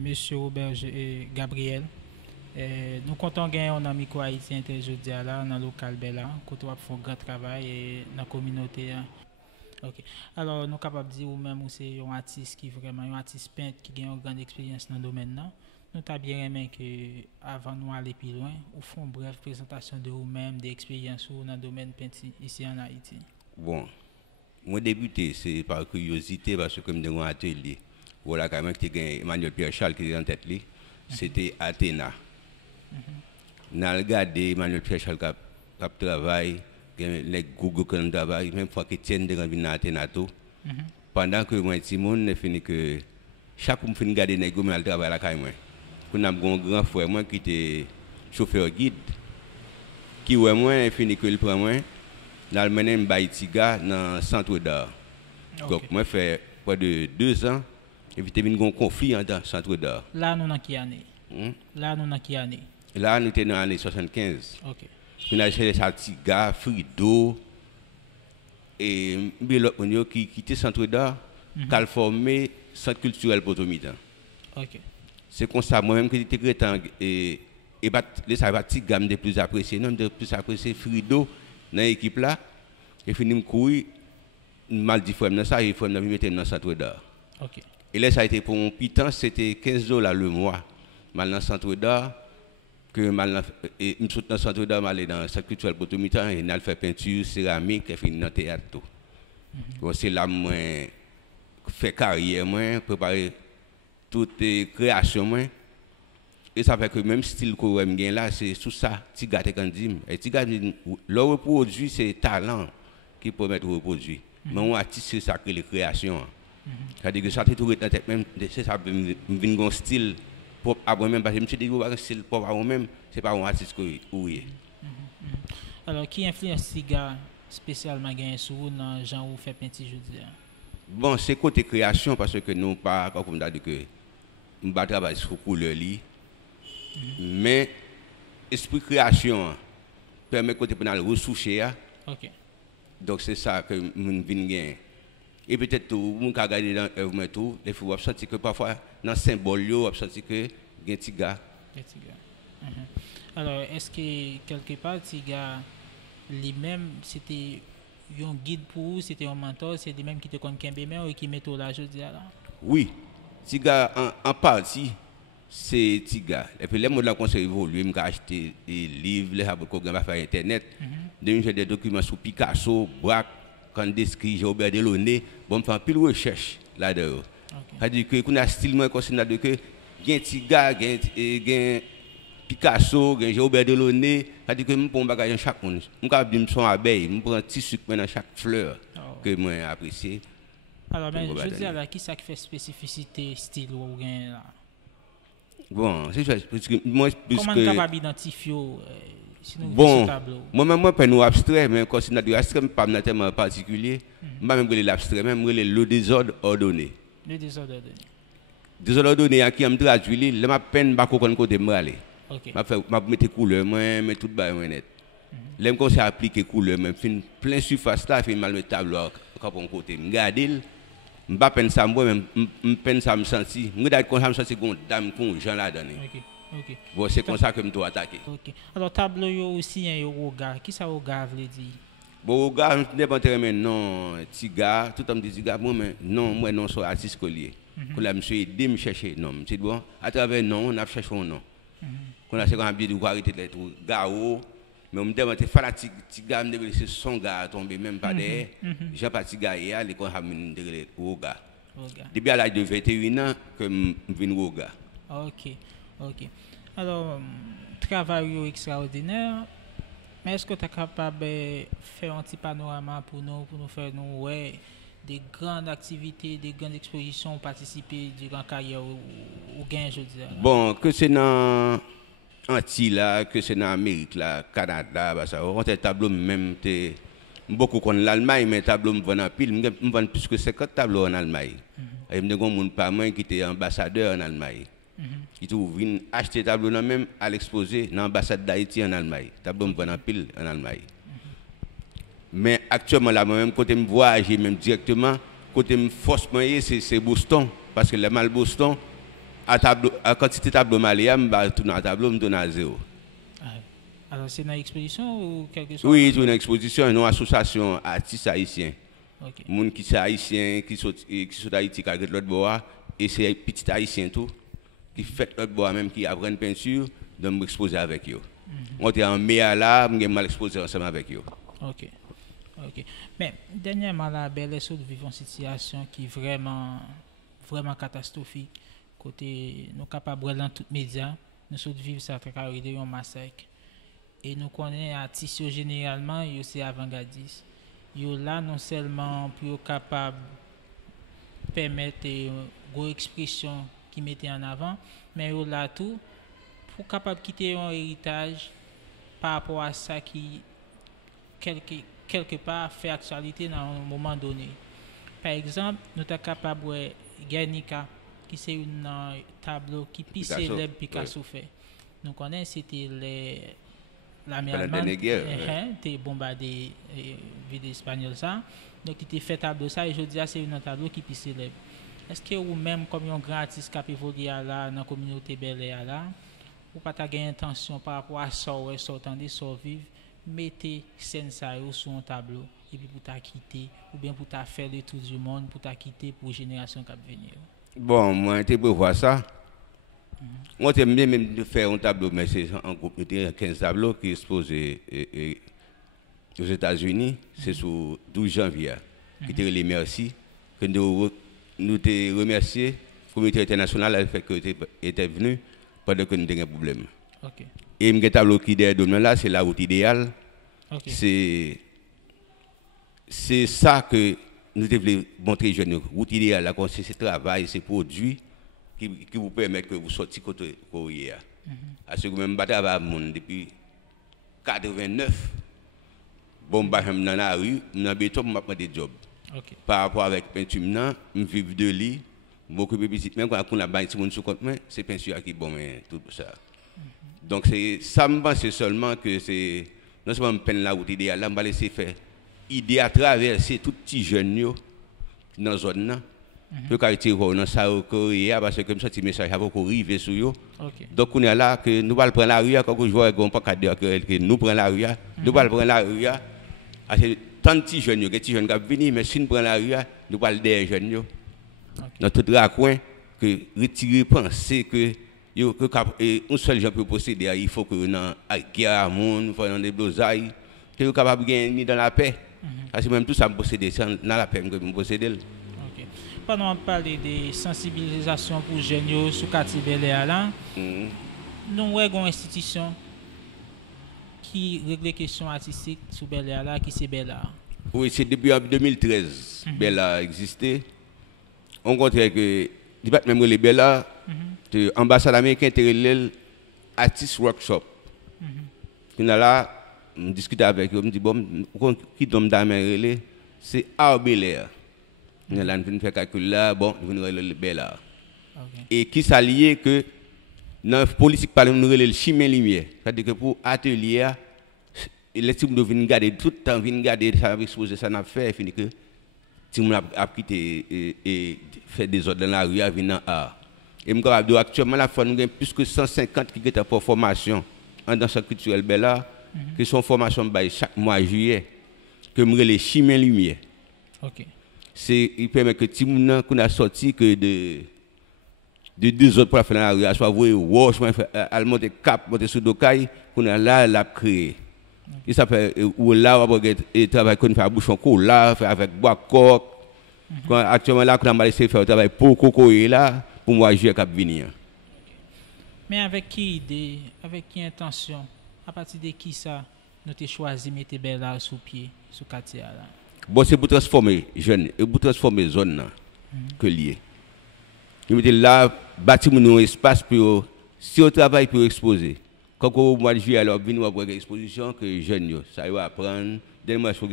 Monsieur Robert Gabriel. Nous comptons gagner un ami haïtien aujourd'hui là dans le local Bella, côté on fait un grand travail dans la communauté. Ok. Alors nous sommes capables de dire ou même c'est un artiste qui vraiment un artiste peintre qui a une grande expérience dans le domaine là. Nous avons bien aimé que avant nous aller plus loin, ou font une brève présentation de vous-même, des expériences dans le domaine peintre ici en Haïti. Bon, moi débuté c'est par curiosité parce que comme dans un atelier, voilà quand même que Emmanuel Pierre Charles qui est en tête là, c'était Athéna. N'a regardé Emmanuel Pierre Charles qui travaille, les Google qui travaille, même fois que tiennent de venir à Athéna tout. Pendant que moi Timon fini que chaque fois que je regarde les Google travaille la caille moi. Qu'on a un grand frère moi qui était chauffeur guide qui ouais moi fini que il prend moi dans le mener Baïtiga dans centre d'art. Donc moi fait près de 2 ans et puis il y a un conflit dans centre d'art. Là nous dans qui année? Là nous dans qui année? Là nous étions dans l'année 75. OK. On a cherché Saltiga, Frido et l'autre qui quitté centre d'art, qui a formé centre culturel Potomitan. OK. C'est comme ça moi-même que j'étais crétant et les savati gamme de plus apprécié, non de plus apprécié Frido dans l'équipe là et fini me courir mal dit frère dans ça il faut me mettre dans centre d'art. OK. Et là ça a été pour mon pitan c'était $15 le mois mal dans centre d'art que mal et me dans le centre d'art mal dans centre culturel Potomitan et n'a fait peinture céramique et fini dans théâtre tout. Bon c'est là moi fait carrière moi préparer toutes les créations moi. Et ça fait que même style que vous avez là, c'est tout ça, Tiga te kandim. Et Tiga, le reproduit, c'est talent qui permet de reproduire. Mais on artiste, c'est ça que les créations. C'est-à-dire que ça, c'est tout dans la tête même, c'est ça, je un style propre à moi-même, parce que je me suis dit, un style propre à moi-même, c'est pas un artiste que vous êtes. Alors, qui influence Tiga spécialement sur vous dans genre où fait peinture, je dis? Bon, c'est côté création, parce que nous, pas comme on dit que nous travaillons sur couleur. Mais esprit création permet que tu le ressourcer. OK. Donc c'est ça que nous venons gagner. Et peut-être tout, nous avons regardé dans l'œuvre tout, les fois sentir que parfois dans le symbole, on sentir que il y a un petit gars. Alors, est-ce que quelque part, Tiga lui-même, c'était un guide pour vous, c'était un mentor, c'est lui-même qui te connaît ou qui met tout là, je dis là? Oui, Tiga en partie. C'est Tiga. Et puis les mots de la conseil évolué, je acheté des livres, les habits va faire internet. J'ai des documents sur Picasso, Braque, Candeski, Robert Delaunay. Bon, je fais pile recherche là-dedans. C'est-à-dire que qu'on a style moins considéré que gain Tiga, gain Picasso, gain Robert Delaunay. C'est-à-dire que je prends un bagage chaque monde. Je prends son abeille, je prends un petit sucre dans chaque fleur que moi apprécié. Alors, mais je dis alors, qui ça qui fait spécificité style ou gain là? Bon, c'est ça. Moi, plus comment que... capable d'identifier bon, moi-même, je peine abstrait, mais quand c'est abstrait, pas tellement particulier. Je même l'abstrait, même le désordre ordonné. Le désordre ordonné. Désordre ordonné, à qui je traduis, je peine pas qu'on côté me aller. Je mets couleurs, je mets tout bas net. L'aime quand c'est appliquer couleurs, je fais plein surface là, je fais mal le tableau quand on côté. Je garde. Je ne peine ça, moi-même, je peine ça me sentir. Je regarde quand ça me sentir comme dame, comme Jean là donné. OK. Bon, c'est comme ça que je dois attaquer. OK. Alors, tableau aussi, un regard. Qui ça regard veut dire? Bon, regard, je ne sais pas non, Tiga, tout le monde dit Tiga, moi, non, moi, non, je suis artiste collier. Quand là, je suis aidé me chercher non. C'est bon, à travers non, on a cherché un nom. Quand là, c'est quand on a bien de arrêter les trucs, Gao, mais on me demande, c'est fanatique, Tiga, me demande, c'est son gars tombé, même pas derrière. J'ai pas Tiga, et là, quand on a dit regard. Depuis à l'âge de 21 ans, que je viens au regard. OK. Alors, travail extraordinaire, mais est-ce que tu es capable de faire un petit panorama pour nous faire des grandes activités, des grandes expositions, participer durant la carrière ou gain, je dis? Bon, que c'est dans Antilles, que c'est dans l'Amérique, Canada, on a des tableaux même, beaucoup en l'Allemagne, mais tableaux me vendent en pile, me vendent plus que 50 tableaux en Allemagne. Et me demande pas moi qui était ambassadeur en Allemagne. Qui vient acheter tableau même à l'exposer dans l'ambassade d'Haïti en Allemagne. Tableau me vend en pile en Allemagne. Mais actuellement là moi-même côté me voyager même directement, côté me force c'est Boston parce que le mal Boston à quantité de tableau malien, je tourne à tableau, je tourne à zéro. Alors, c'est dans l'exposition ou quelque chose? Oui, c'est une exposition, une association artistes haïtiens. Ok. Les gens qui sont haïtiens, qui sont d'Haïti, qui regardent l'autre bois, et c'est les petits haïtiens tout, qui font l'autre bois même, qui apprennent peinture, de m'exposer avec eux. On était en mai là, je mal exposé ensemble avec eux. Ok. Ok. Mais dernièrement, la Belle Est vit une situation qui est vraiment catastrophique. Côté, nous sommes capables dans tous les médias, nous sommes vivre ça très carré un massacre. Et nous connaissons artistes généralement, ils sont avant-gardistes. Ils là non seulement pour capable permettre une grosse expression qui mettait en avant, mais ils là tout pour capable quitter un héritage par rapport à ça qui quelque part fait actualité dans un moment donné. Par exemple, nous sommes capables de Guernica, qui c'est un tableau qui plus célèbre Picasso fait. Nous connaissons c'était l'armée allemande qui bombardé ville espagnole ça. Donc il fait tableau ça et je dis c'est un tableau qui plus célèbre. Est-ce que vous même comme un grand artiste qui a évolué là dans la communauté Bel Air là, ou pas ta gain intention par rapport à ça ou sortandé so vivre mettez scène ça sur un tableau et puis pour ta quitter ou bien pour ta faire le tour du monde pour ta quitter pour génération qui va venir. Bon, moi je peux voir ça. Moi j'aime bien même de faire un tableau mais c'est en groupe de 15 tableaux qui est exposé aux États-Unis, c'est sur 12 janvier. Qui te les merci que nous te remercier communauté internationale a fait que était venu pendant que nous avons un problème. OK. Et le tableau qui est derrière là, c'est la route idéale. Okay. C'est ça que nous devons montrer aux jeunes. La route idéale, c'est ce travail, ces produits qui vous permettent que vous sortiez côté Corée. Parce que même travail depuis 89, bon, bah, dans la rue, dans le béton, je prends des jobs. Par rapport avec peinture, je vis de lit, beaucoup de petites, même quand on a bâti mon sous-compte, c'est peinture qui est bon, tout ça. Donc, ça me pense seulement que c'est non seulement peine la route idéale, là, je vais laisser faire idée à traverser tout petit jeunes dans la zone. Pour qu'ils tirent dans ça au Corée, parce que comme ça, petit message va arriver sur eux. Donc, on est là que nous allons prendre la rue, quand je vois qu'on pas que nous prenons la rue, nous allons prendre la rue. Parce que tant de petits jeunes, les petits jeunes qui viennent, mais si nous prenons la rue, nous allons des jeunes. Dans tout le coin, que retirer penser que un seul gens peut posséder, il faut que nous ayons la guerre, il faut des blosailles, que nous sommes capables de gagner dans la paix. Parce que même tout ça, nous posséder, c'est dans la paix que nous possédons. Pendant qu'on parle de sensibilisation pour les jeunes sur le quartier Bel Air, nous avons une institution qui règle les questions artistiques sur Bel Air, qui c'est Bel Air. Oui, c'est depuis 2013 que Bel Air existait. On compte que, même les Bel Air, l'ambassade américaine était l'artist workshop. Là, on discute avec eux, on dit, bon, qui donne d'Amérique, c'est Art Bel Air. Nous avons fait calcul là, bon, nous avons le Bel Air. Et qui s'allie que dans la politique, nous avons le chemin lumière. C'est-à-dire que pour atelier, les types de venir garder tout le temps, venir garder ça, exposer ça, n'a fait, fini que si on a quitté et fait des ordres dans la rue, venir dans art. Et actuellement, nous avons plus que 150 qui sont pour formation en danse culturelle Bel Air, qui sont formation chaque mois juillet, que nous avons les chemins lumière. Il permet que tout le monde qu'on a sorti que de deux autres pour faire la rue, soit vous wash, monter cap, monter sous docaille, qu'on a là, l'a créé. Il s'appelle ou là, on va travailler qu'on fait à bouchon cola, faire avec bois coq. Actuellement là, qu'on a laissé faire travail pour coco là, pour moi jouer cap venir. Mais avec qui idée, avec qui intention, à partir de qui ça, nous avons choisi de mettre Bel Air sous pied, sous quartier là? Bon, c'est pour transformer jeunes et pour transformer zone que lié. Ils mettent là, bâtir un espace pour, si on travaille pour exposer. Quand au mois de juillet, alors, venir voir une exposition que les jeunes, ça va apprendre. Dès-moi, il faut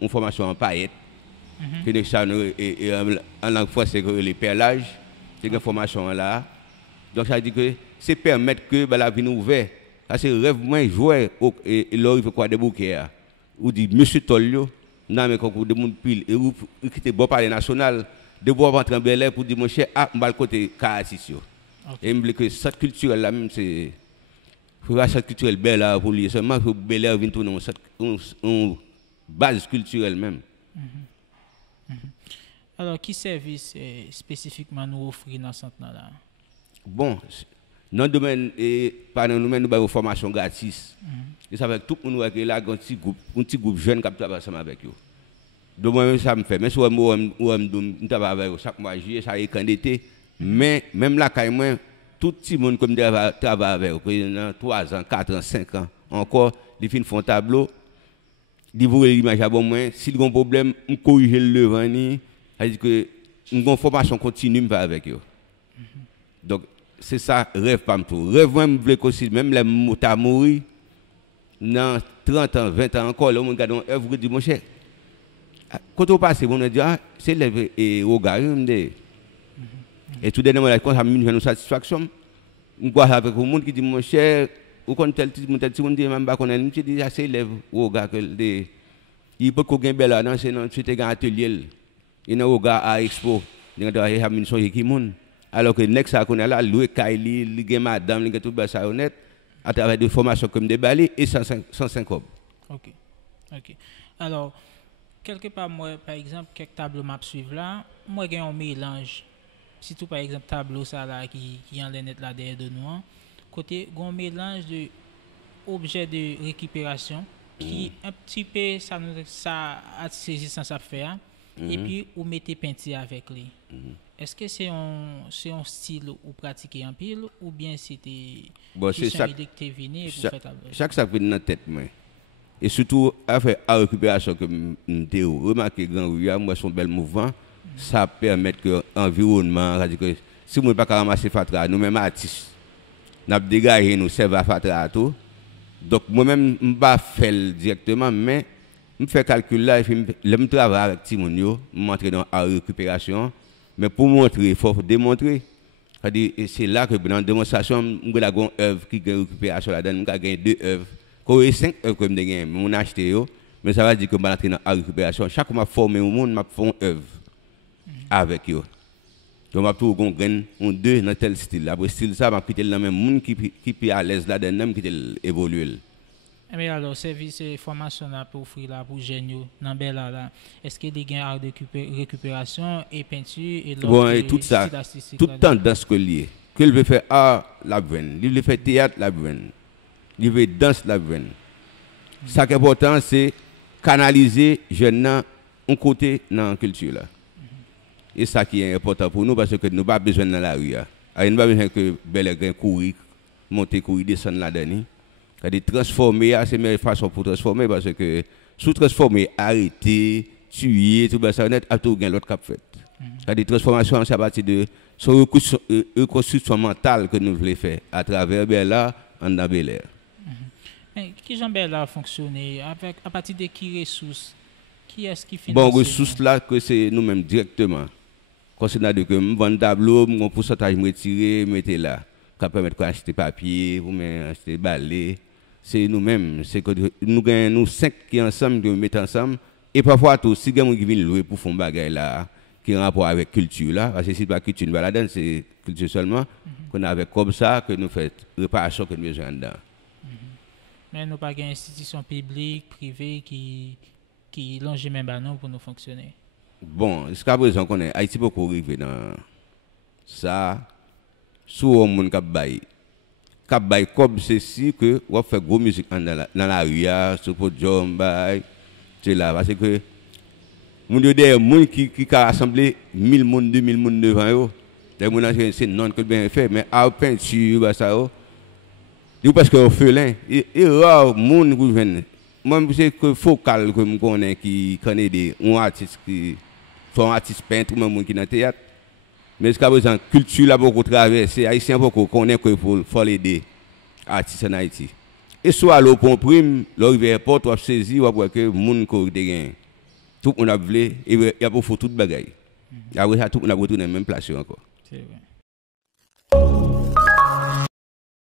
une formation en paillettes. Que ça, et en langue française, les perlages, c'est une formation là. Donc, ça dit que c'est permettre que la vie nous ouverte. Parce que rêve, moi, jouer, et là, il faut quoi des bouquets. Ou dit, monsieur Tolio, non, mais quand vous demandez pile, et vous quittez bon palais national, de vous rentrer en Bel Air pour dire, mon cher, ah, je vais le côté caractère. Et je me dis que cette culturelle là même c'est faut voir cette culturelle belle là pour lui seulement que Bel Air vient tourner une base culturelle même. Alors, qui service spécifiquement nous offrir dans ce centre-là? Bon, dans le domaine, par le domaine, nous avons une formation gratis. Et ça fait que tout le monde qui est là, un petit groupe jeune qui travaille ensemble avec eux. Donc, moi, ça me fait. Mais si on travaille avec eux chaque mois, ça est candidaté. Mais même là, quand même, tout le monde comme travaille avec eux, 3 ans, 4 ans, 5 ans, encore, ils font un tableau, ils voient l'image à bon moins. S'ils ont un problème, on corrige le devant. C'est-à-dire que une formation continue avec eux. Donc, c'est ça, rêve pas tout. Rêve, moi, je veux aussi, même les mots à mourir, dans 30 ans, 20 ans encore, là, on regarde une œuvre dit, mon cher, quand on passe, on dit, ah, c'est l'œuvre et au gars, et tout dernièrement, quand ça me fait une satisfaction, on voit avec le monde qui dit, mon cher, ou quand tel petit monde dit, même pas qu'on a une petite, c'est l'œuvre au gars, il peut qu'on gagne belle là, c'est un atelier. Il y a un gars à Expo, il y a une mission qui est alors que next ça qu'on a là, loué Kylie, il madame, il tout ça honnête à travers des formations comme des balais et 105 cob. OK. OK. Alors quelque part moi par exemple quelques tableaux m'a suivre là, moi j'ai un mélange. Surtout par exemple tableau ça là qui en net là derrière de nous, côté un mélange de objets de récupération qui un petit peu ça a saisissant ça fait et puis ou mettez peinture avec lui. Est-ce que c'est un style ou pratiquer en pile ou bien c'était ça idée que tu es venu pour faire tableau? Chaque ça vient dans la tête moi. Et surtout affaire à récupération que m'te remarqué grand rue moi son bel mouvement ça permet que environnement que si moi pas ramasser fatra nous même artistes n'a dégager nous serve à fatra tout. Donc moi-même je ne pas faire directement, mais je fais calcul là, je travaille avec Timon, je montre dans la récupération. Mais pour montrer, il faut démontrer. C'est là que dans la démonstration, je vais avoir une œuvre qui est récupération là-dedans, je vais gagner 2 œuvres. Quand j'ai 5 œuvres que je gagne, je vais acheter, mais ça veut dire que je vais entrer dans la récupération. Chaque fois que je forme au monde, je fais une œuvre avec eux. Donc, je vais gagner 2 dans tel style. Après style, ça va quitter le même monde qui est à l'aise là-dedans, qui évolue. Mais alors, service et formation pour offrir là pour jeunes dans Bella là. Est-ce qu'il y a des gains de récupération et peinture et bon, et tout ça, toute tendance que lié. Qu'il veut faire art, la veine. Il veut faire théâtre, la veine. Il veut danse, la veine. Ce qui est important, c'est canaliser jeunes dans un côté dans la culture là. Et ça qui est important pour nous parce que nous n'avons pas besoin de la rue. Nous n'avons pas besoin que Bel Air courir, monter, courir, descendre là-dedans. C'est transformer, c'est la meilleure façon pour transformer parce que sous transformer, arrêter, tuer, tout ça, net, à tout gain l'autre cap fait. C'est des transformations à partir de son reconstruction mentale que nous voulons faire à travers Bel Air en Bel Air. Qui Jean Bel Air fonctionne à partir de qui ressources? Qui est-ce qui finance? Bon, ressources là que c'est nous-mêmes directement. Considérez que je vends un tableau, mon pourcentage me retirer, mettez là. Ça permet d'acheter papier, ou acheter balai. C'est nous-mêmes. C'est que nous gagnons 5 qui ensemble, qui mettons ensemble. Et parfois, tout, si quelqu'un qui vient louer pour faire un bagage là, qui a un rapport avec culture là, parce que si pas culture, nous c'est culture seulement, qu'on a avec comme ça, que nous faisons réparation que nous besoin dedans. Mais nous pas une institution publique, privée qui longe même banon pour nous fonctionner. Bon, jusqu'à présent, on est Haïti beaucoup arrivé dans ça. Sous un monde qui baille comme ceci que on fait gros musique dans la rue, sur le podium, c'est là parce que mon Dieu des monde qui a rassemblé 1000 monde, 2000 monde devant eux. Des monde c'est non que bien fait mais à peinture ça yo parce que au félin et rare monde qui viennent. Moi c'est que focal que me connais qui connaît des un artiste qui sont artiste peintre ou même qui dans théâtre. Mais jusqu'à présent, culture a beaucoup traversé, haïtien beaucoup connaît que pour aider artistes en Haïti. Et soit l'eau pour prime, l'arrivée porte, on saisi, on voit que le monde qui a tout le monde a voulu, et il y a pour tout le bagaille. Après ça, tout le monde a retourné dans la même place encore. C'est vrai.